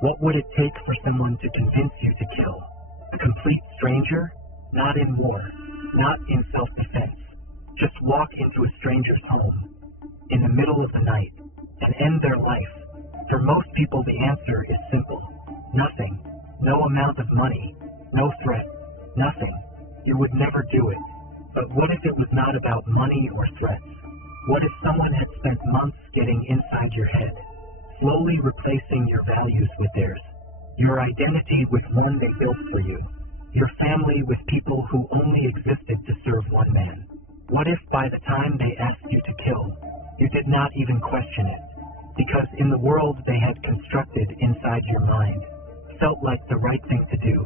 What would it take for someone to convince you to kill? A complete stranger? Not in war, not in self-defense. Just walk into a stranger's home in the middle of the night and end their life. For most people, the answer is simple. Nothing. No amount of money. No threat. Nothing. You would never do it. But what if it was not about money or threats? What if someone had spent months getting inside your head, slowly replacing your values with theirs, your identity with one they built for you, your family with people who only existed to serve one man? What if by the time they asked you to kill, you did not even question it, because in the world they had constructed inside your mind felt like the right thing to do?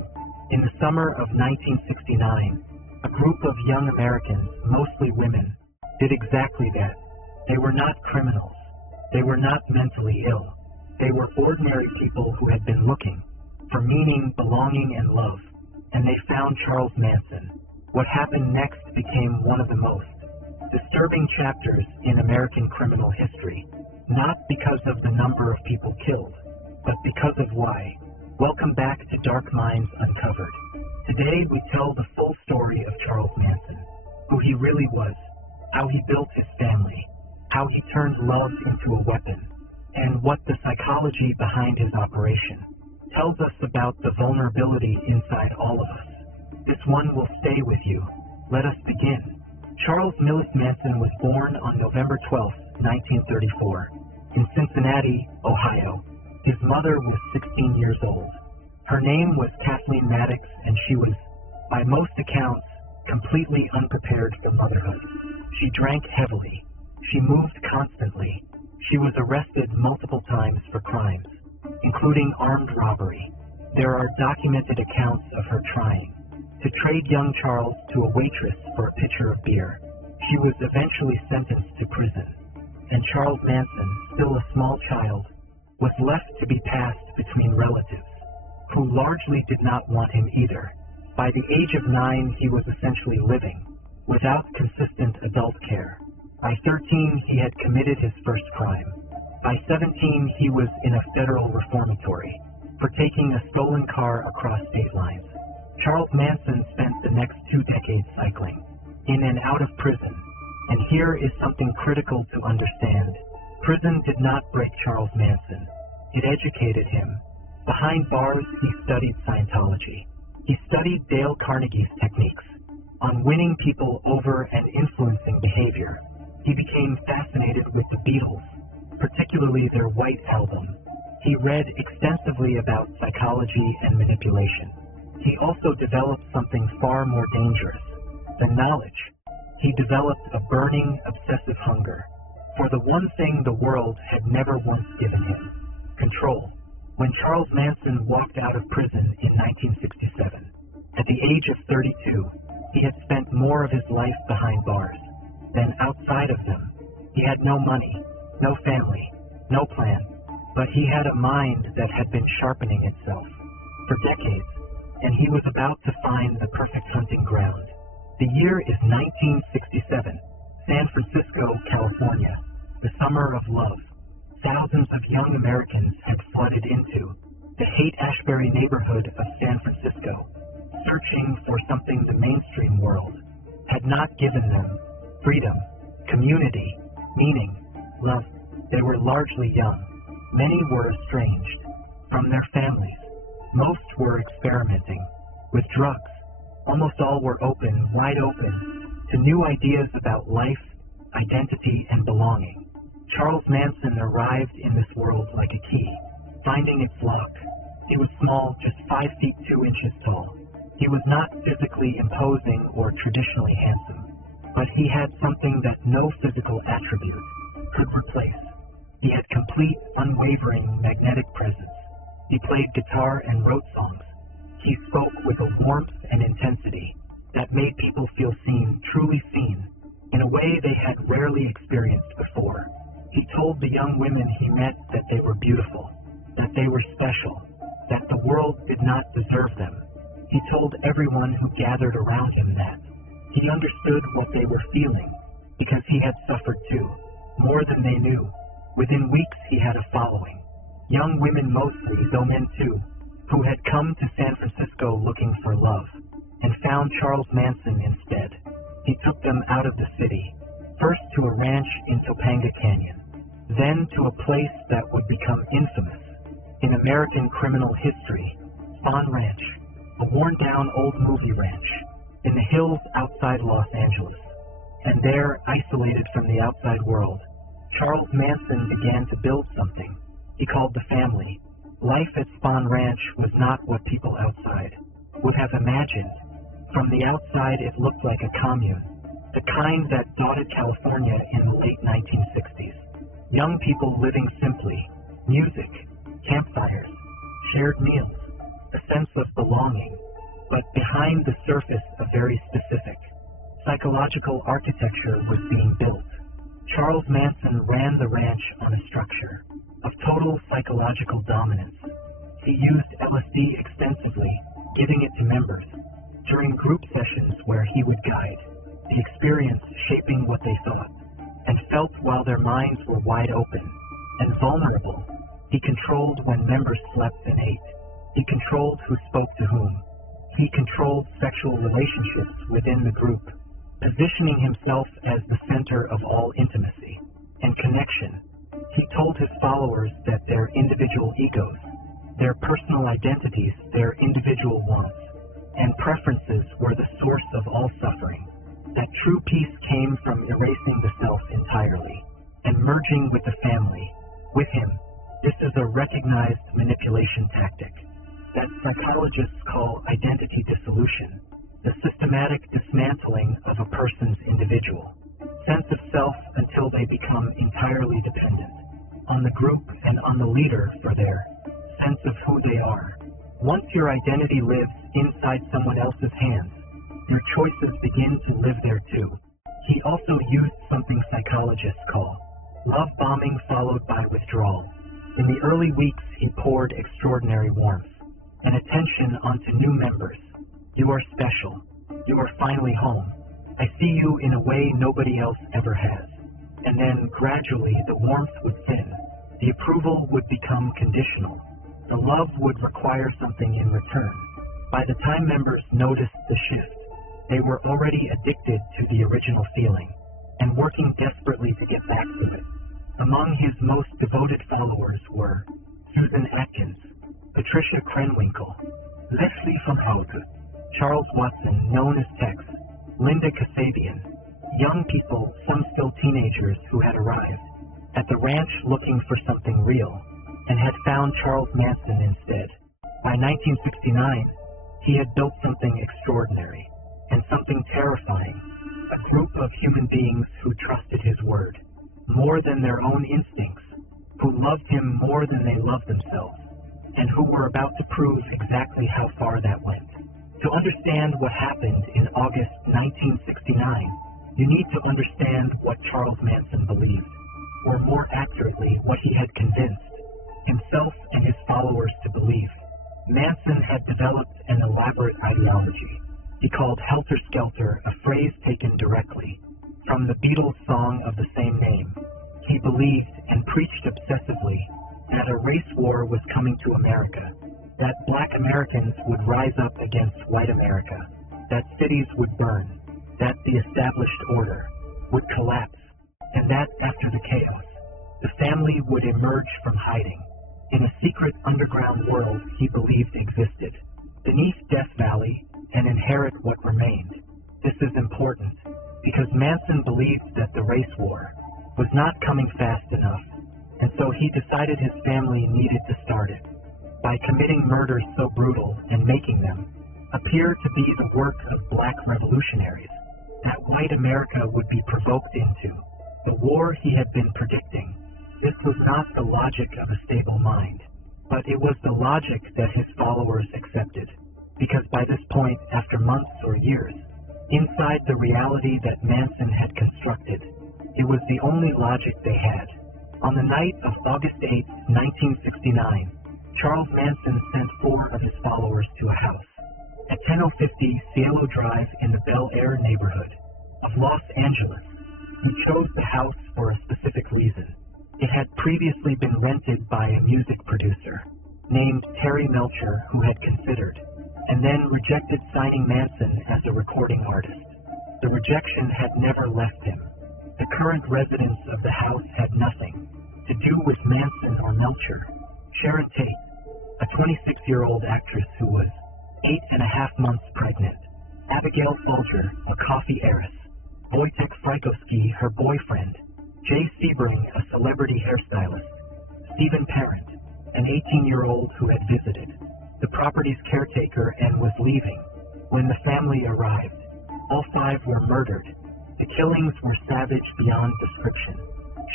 In the summer of 1969, a group of young Americans, mostly women, did exactly that. They were not criminals. They were not mentally ill. They were ordinary people who had been looking for meaning, belonging, and love, and they found Charles Manson. What happened next became one of the most disturbing chapters in American criminal history, not because of the number of people killed, but because of why. Welcome back to Dark Minds Uncovered. Today we tell the full story of Charles Manson, who he really was, how he built his family, how he turned love into a weapon, and what the psychology behind his operation tells us about the vulnerability inside all of us. This one will stay with you. Let us begin. Charles Manson was born on November 12, 1934, in Cincinnati, Ohio. His mother was 16 years old. Her name was Kathleen Maddox, and she was, by most accounts, completely unprepared for motherhood. She drank heavily. She moved constantly. She was arrested multiple times for crimes, including armed robbery. There are documented accounts of her trying to trade young Charles to a waitress for a pitcher of beer. She was eventually sentenced to prison, and Charles Manson, still a small child, was left to be passed between relatives, who largely did not want him either. By the age of 9, he was essentially living without consistent adult care. By 13, he had committed his first crime. By 17, he was in a federal reformatory for taking a stolen car across state lines. Charles Manson spent the next 2 decades cycling in and out of prison, and here is something critical to understand. Prison did not break Charles Manson. It educated him. Behind bars, he studied Scientology. He studied Dale Carnegie's techniques on winning people over and influencing behavior. He became fascinated with the Beatles, particularly their White Album. He read extensively about psychology and manipulation. He also developed something far more dangerous than knowledge. He developed a burning, obsessive hunger for the one thing the world had never once given him: control. When Charles Manson walked out of prison in 1967, at the age of 32, he had spent more of his life behind bars than outside of them. He had no money, no family, no plan, but he had a mind that had been sharpening itself for decades, and he was about to find the perfect hunting ground. The year is 1967, San Francisco, California, the summer of love. Thousands of young Americans had flooded into the Haight-Ashbury neighborhood of San Francisco, searching for something the mainstream world had not given them: freedom, community, meaning, love. They were largely young. Many were estranged from their families. Most were experimenting with drugs. Almost all were open, wide open, to new ideas about life, identity, and belonging. Charles Manson arrived in this world like a key, finding its lock. He was small, just 5 feet 2 inches tall. He was not physically imposing or traditionally handsome, but he had something that no physical attribute could replace. He had complete, unwavering, magnetic presence. He played guitar and wrote songs. He spoke with a warmth and intensity that made people feel seen, truly seen, in a way they had rarely experienced before. He told the young women he met that they were beautiful, that they were special, that the world did not deserve them. He told everyone who gathered around him that. He understood what they were feeling, because he had suffered too, more than they knew. Within weeks he had a following. Young women mostly, though men too, who had come to San Francisco looking for love, and found Charles Manson instead. He took them out of the city, first to a ranch in Topanga Canyon, then to a place that would become infamous in American criminal history, Spahn Ranch, a worn-down old movie ranch in the hills outside Los Angeles. And there, isolated from the outside world, Charles Manson began to build something he called the family. Life at Spahn Ranch was not what people outside would have imagined. From the outside, it looked like a commune, the kind that dotted California in the late 1960s. Young people living simply, music, campfires, shared meals, a sense of belonging, but behind the surface, a very specific psychological architecture was being built. Charles Manson ran the ranch on a structure of total psychological dominance. He used LSD extensively, giving it to members, during group sessions where he would guide, the experience shaping what they thought, and felt while their minds were wide open and vulnerable. He controlled when members slept and ate. He controlled who spoke to whom. He controlled sexual relationships within the group, positioning himself as the center of all intimacy and connection. He told his followers that their individual egos, their personal identities, their individual wants and preferences were the source of all suffering, that true peace came from erasing the self entirely and merging with the family, with him. This is a recognized manipulation tactic that psychologists call identity dissolution, the systematic dismantling of a person's individual sense of self until they become entirely dependent on the group and on the leader for their sense of who they are. Once your identity lives inside someone else's hands, your choices begin to live there too. He also used something psychologists call love bombing followed by withdrawal. In the early weeks, he poured extraordinary warmth and attention onto new members. You are special. You are finally home. I see you in a way nobody else ever has. And then gradually the warmth would thin. The approval would become conditional. The love would require something in return. By the time members noticed the shift, they were already addicted to the original feeling and working desperately to get back to it. Among his most devoted followers were Susan Atkins, Patricia Krenwinkel, Leslie von Hauke, Charles Watson, known as Tex, Linda Kasabian, young people, some still teenagers who had arrived at the ranch looking for something real and had found Charles Manson instead. By 1969, he had built something extraordinary and something terrifying, a group of human beings who trusted his word more than their own instincts, who loved him more than they loved themselves, and who were about to prove exactly how far that went. To understand what happened in August 1969, you need to understand what Charles Manson believed, or more accurately, what he had convinced himself and his followers to believe. Manson had developed an elaborate ideology he called Helter Skelter, a phrase taken directly from the Beatles' song of the same name. He believed and preached obsessively that a race war was coming to America, that black Americans would rise up against white America, that cities would burn, that the established order would collapse, and that after the chaos, the family would emerge from hiding in a secret underground world he believed existed beneath Death Valley and inherit what remained. This is important because Manson believed that the race war was not coming fast enough, and so he decided his family needed to start it by committing murders so brutal and making them appear to be the work of black revolutionaries that white America would be provoked into. The war he had been predicting. This was not the logic of a stable mind, but it was the logic that his followers accepted, because by this point, after months or years, inside the reality that Manson had constructed, it was the only logic they had. On the night of August 8, 1969, Charles Manson sent 4 of his followers to a house at 1050 Cielo Drive in the Bel Air neighborhood of Los Angeles. He chose the house for a specific reason. It had previously been rented by a music producer named Terry Melcher, who had considered, and then rejected signing Manson as a recording artist. The rejection had never left him. The current residents of the house had nothing to do with Manson or Melcher. Sharon Tate, a 26-year-old actress who was 8.5 months pregnant, Abigail Folger, a coffee heiress, Wojtek Frykowski, her boyfriend, Jay Sebring, a celebrity hairstylist, Stephen Parent, an 18-year-old who had visited, the property's caretaker and was leaving when the family arrived. All 5 were murdered. The killings were savage beyond description.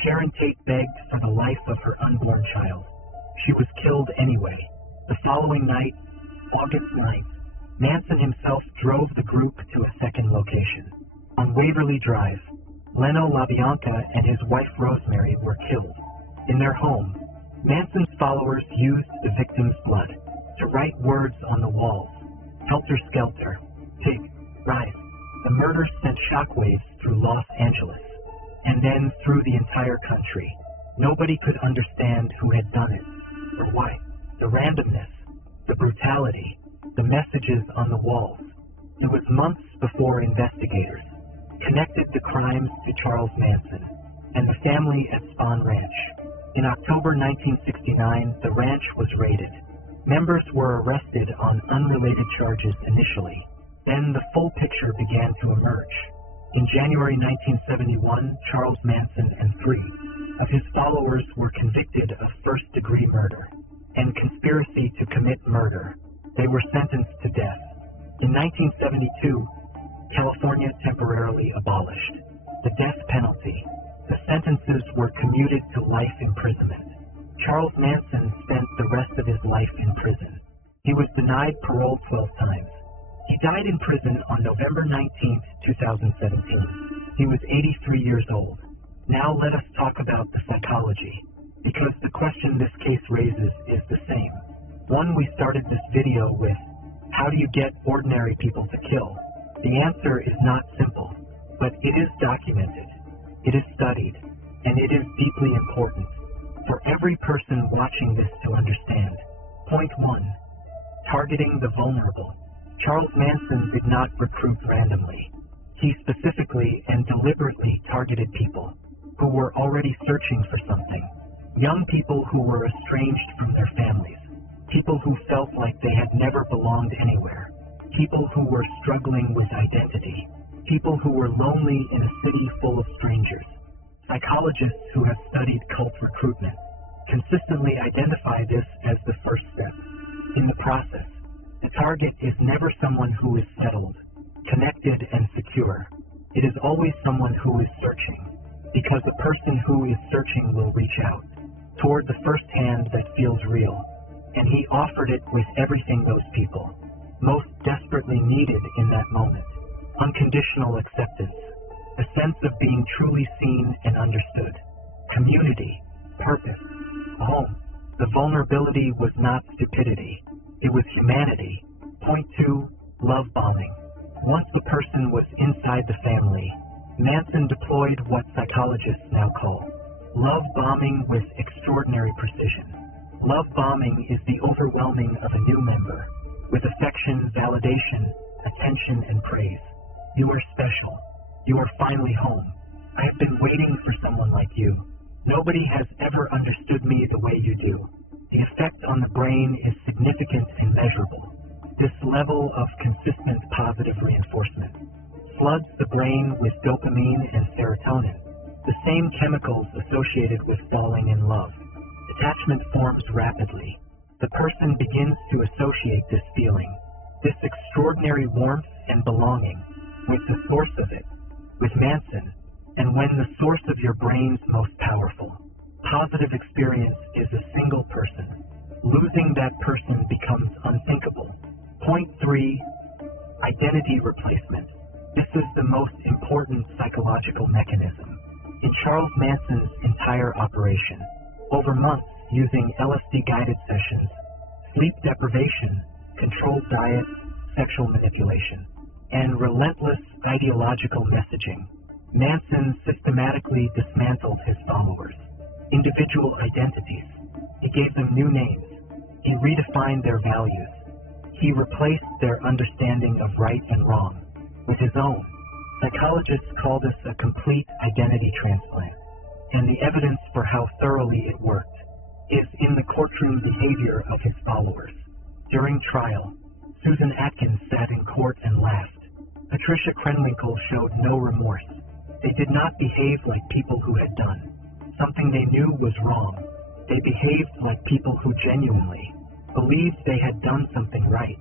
Sharon Tate begged for the life of her unborn child. She was killed anyway. The following night, August 9th, Manson himself drove the group to a second location. On Waverly Drive, Leno LaBianca and his wife Rosemary were killed. In their home, Manson's followers used the victim's blood to write words on the walls. Helter Skelter, Pig, Rise. The murder sent shockwaves through Los Angeles, and then through the entire country. Nobody could understand who had done it, or why. The randomness, the brutality, the messages on the walls. It was months before investigators connected the crimes to Charles Manson and the family at Spahn Ranch. In October 1969, the ranch was raided. Members were arrested on unrelated charges initially. Then the full picture began to emerge. In January 1971, Charles Manson and 3 of his followers were convicted of first-degree murder and conspiracy to commit murder. They were sentenced to death. In 1972, California temporarily abolished the death penalty. The sentences were commuted to life imprisonment. Charles Manson spent the rest of his life in prison. He was denied parole 12 times. He died in prison on November 19, 2017. He was 83 years old. Now let us talk about the psychology, because the question this case raises is the same. One we started this video with: how do you get ordinary people to kill? The answer is not simple, but it is documented, it is studied, and it is deeply important for every person watching this to understand. Point 1. Targeting the vulnerable. Charles Manson did not recruit randomly. He specifically and deliberately targeted people who were already searching for something. Young people who were estranged from their families. People who felt like they had never belonged anywhere. People who were struggling with identity. People who were lonely in a city full of strangers. Psychologists who have studied cult recruitment consistently identify this as the first step. In the process, the target is never someone who is settled, connected, and secure. It is always someone who is searching, because the person who is searching will reach out toward the first hand that feels real, and he offered it with everything those people most desperately needed in that moment. Unconditional acceptance, a sense of being truly seen and understood, community, purpose, home. The vulnerability was not stupidity. It was humanity. Point 2, love bombing. Once the person was inside the family, Manson deployed what psychologists now call love bombing with extraordinary precision. Love bombing is the overwhelming of a new member with affection, validation, attention, and praise. You are special. You are finally home. I have been waiting for someone like you. Nobody has ever understood me the way you do. The effect on the brain is significant and measurable. This level of consistent positive reinforcement floods the brain with dopamine and serotonin, the same chemicals associated with falling in love. Attachment forms rapidly. The person begins to associate this feeling, this extraordinary warmth and belonging, with the source of it, with Manson. And when the source of your brain's most powerful, positive experience is a single person, losing that person becomes unthinkable. Point 3, identity replacement. This is the most important psychological mechanism in Charles Manson's entire operation. Over months, using LSD-guided sessions, sleep deprivation, controlled diet, sexual manipulation, and relentless ideological messaging, Manson systematically dismantled his followers. individual identities. He gave them new names. He redefined their values. He replaced their understanding of right and wrong with his own. Psychologists call this a complete identity transplant, and the evidence for how thoroughly it worked is in the courtroom behavior of his followers. During trial, Susan Atkins sat in court and laughed. Patricia Krenwinkel showed no remorse. They did not behave like people who had done something they knew was wrong. They behaved like people who genuinely believed they had done something right,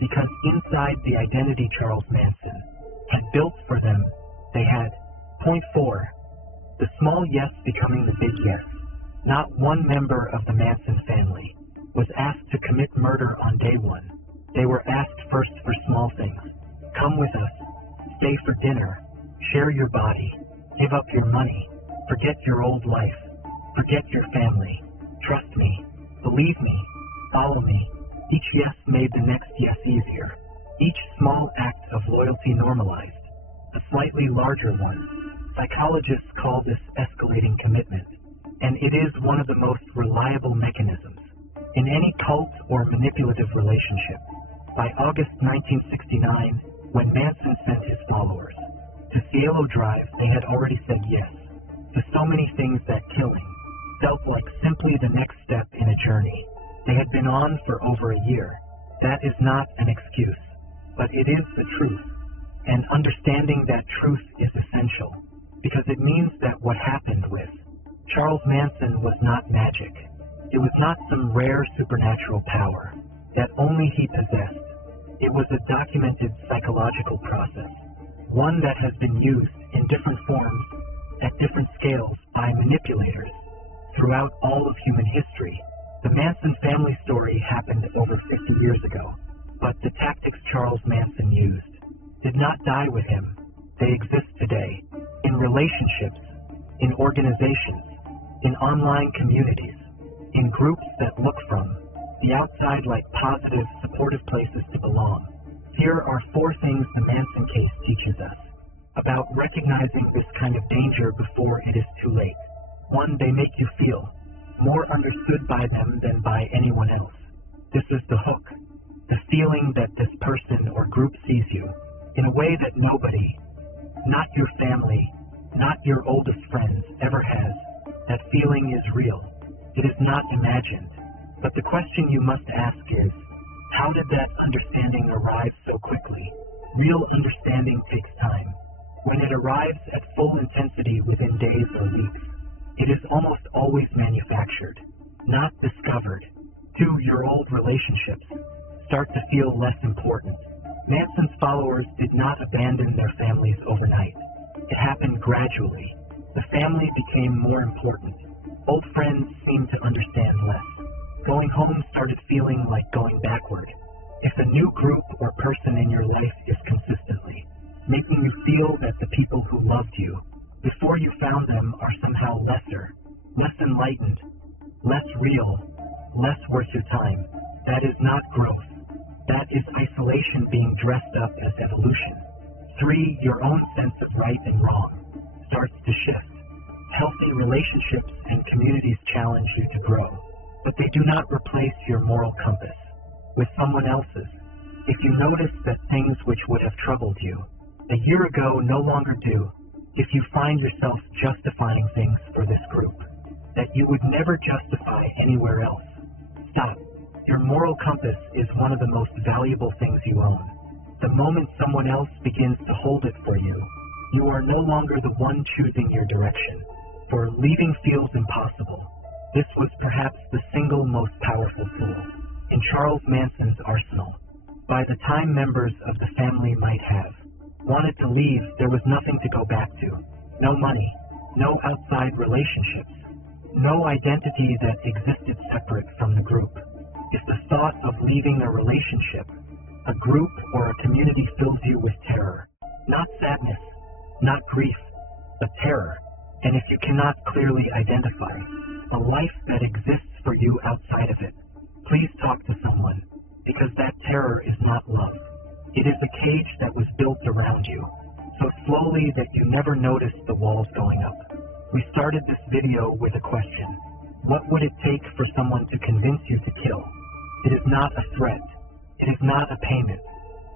because inside the identity Charles Manson had built for them, they had. Point 4. The small yes becoming the big yes. Not one member of the Manson family was asked to commit murder on day one. They were asked first for small things. Come with us. Stay for dinner. Share your body. Give up your money. Forget your old life. Forget your family. Trust me. Believe me. Follow me. Each yes made the next yes easier. Each small act of loyalty normalized a slightly larger one. Psychologists call this escalating commitment, and it is one of the most reliable mechanisms in any cult or manipulative relationship. By August 1969, when Manson sent his followers to Cielo Drive, they had already said yes to so many things that killing felt like simply the next step in a journey they had been on for over a year. That is not an excuse, but it is the truth, and understanding that truth is essential, because it means that what happened with Charles Manson was not magic. It was not some rare supernatural power that only he possessed. It was a documented psychological process, one that has been used in different forms at different scales by manipulators throughout all of human history. The Manson family story happened over 50 years ago, but the tactics Charles Manson used did not die with him. They exist today, in relationships, in organizations, in online communities, in groups that look from the outside like positive, supportive places to belong. Here are 4 things the Manson case teaches us about recognizing this kind of danger before it is too late. 1. They make you feel more understood by them than by anyone else. This is the hook, the feeling that this person or group sees you in a way that nobody, not your family, not your oldest friends, ever has. That feeling is real. It is not imagined. But the question you must ask is, how did that understanding arrive so quickly? Real understanding takes time. When it arrives at full intensity within days or weeks, it is almost always manufactured, not discovered. 2. Your old relationships start to feel less important. Manson's followers did not abandon their families overnight. It happened gradually. The family became more important. Old friends seemed to understand less. Going home started feeling like going backward. If a new group or person in your life is consistently making you feel that the people who loved you before you found them are somehow lesser, less enlightened, less real, less worth your time, that is not growth. That is isolation being dressed up as evolution. 3. Your own sense of right and wrong starts to shift. Healthy relationships and communities challenge you to grow, but they do not replace your moral compass with someone else's. If you notice that things which would have troubled you a year ago no longer do, if you find yourself justifying things for this group that you would never justify anywhere else, stop. Your moral compass is one of the most valuable things you own. The moment someone else begins to hold it for you, you are no longer the one choosing your direction, for leaving feels impossible. This was perhaps the single most powerful tool in Charles Manson's arsenal. By the time members of the family might have wanted to leave, there was nothing to go back to. No money, no outside relationships, no identity that existed separate from the group. If the thought of leaving a relationship, a group, or a community fills you with terror, not sadness, not grief, but terror, and if you cannot clearly identify a life that exists for you outside of it, please talk to someone, because that terror is not love. It is a cage that was built around you, so slowly that you never noticed the walls going up. We start started this video with a question. What would it take for someone to convince you to kill? It is not a threat. It is not a payment.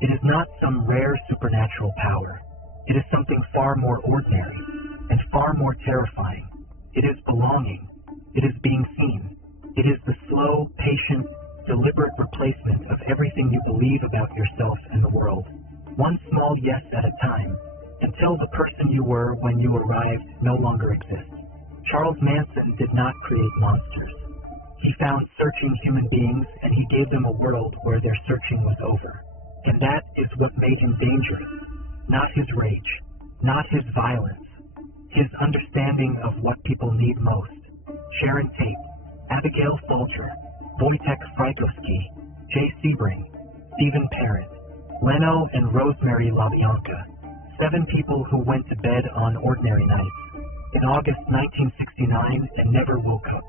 It is not some rare supernatural power. It is something far more ordinary and far more terrifying. It is belonging. It is being seen. It is the slow, patient, deliberate replacement of everything you believe about yourself and the world. One small yes at a time, until the person you were when you arrived no longer exists. Charles Manson did not create monsters. He found searching human beings and he gave them a world where their searching was over. And that is what made him dangerous. Not his rage, not his violence, his understanding of what people need most. Sharon Tate, Abigail Folger, Wojtek Frykowski, Jay Sebring, Stephen Parent, Leno and Rosemary LaBianca. 7 people who went to bed on ordinary nights in August 1969 and never woke up.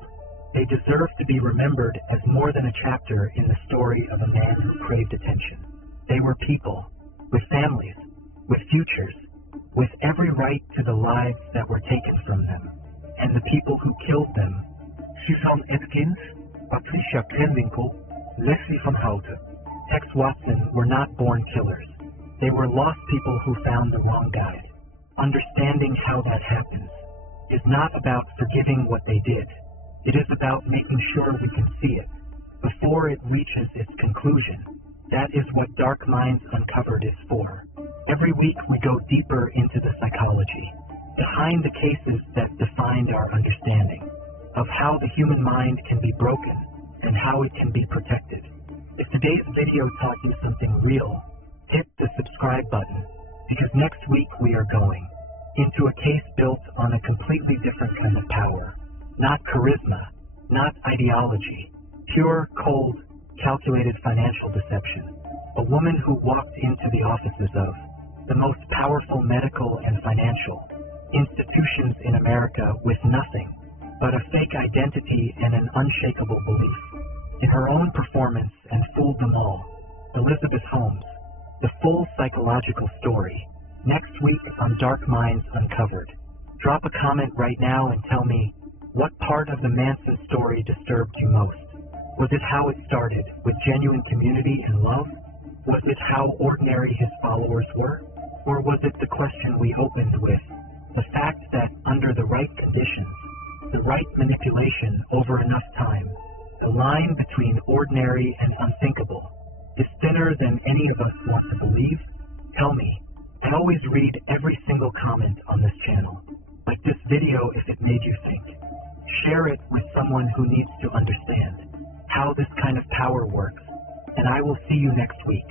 They deserve to be remembered as more than a chapter in the story of a man who craved attention. They were people, with families, with futures, with every right to the lives that were taken from them. And the people who killed them, Susan Atkins, Patricia Krenwinkel, Leslie von Houten, Tex Watson, were not born killers. They were lost people who found the wrong guide. Understanding how that happens is not about forgiving what they did. It is about making sure we can see it before it reaches its conclusion. That is what Dark Minds Uncovered is for. Every week we go deeper into the psychology, behind the cases that defined our understanding of how the human mind can be broken and how it can be protected. If today's video taught you something real, hit the subscribe button, because next week we are going into a case built on a completely different kind of power. Not charisma, not ideology, pure, cold, calculated financial deception. A woman who walked into the offices of the most powerful medical and financial institutions in America with nothing but a fake identity and an unshakable belief in her own performance and fooled them all. Elizabeth Holmes. The full psychological story, next week on Dark Minds Uncovered. Drop a comment right now and tell me, what part of the Manson story disturbed you most? Was it how it started, with genuine community and love? Was it how ordinary his followers were? Or was it the question we opened with, the fact that under the right conditions, the right manipulation over enough time, the line between ordinary and unthinkable is thinner than any of us want to believe? Tell me. I always read every single comment on this channel. Like this video if it made you think. Share it with someone who needs to understand how this kind of power works. And I will see you next week.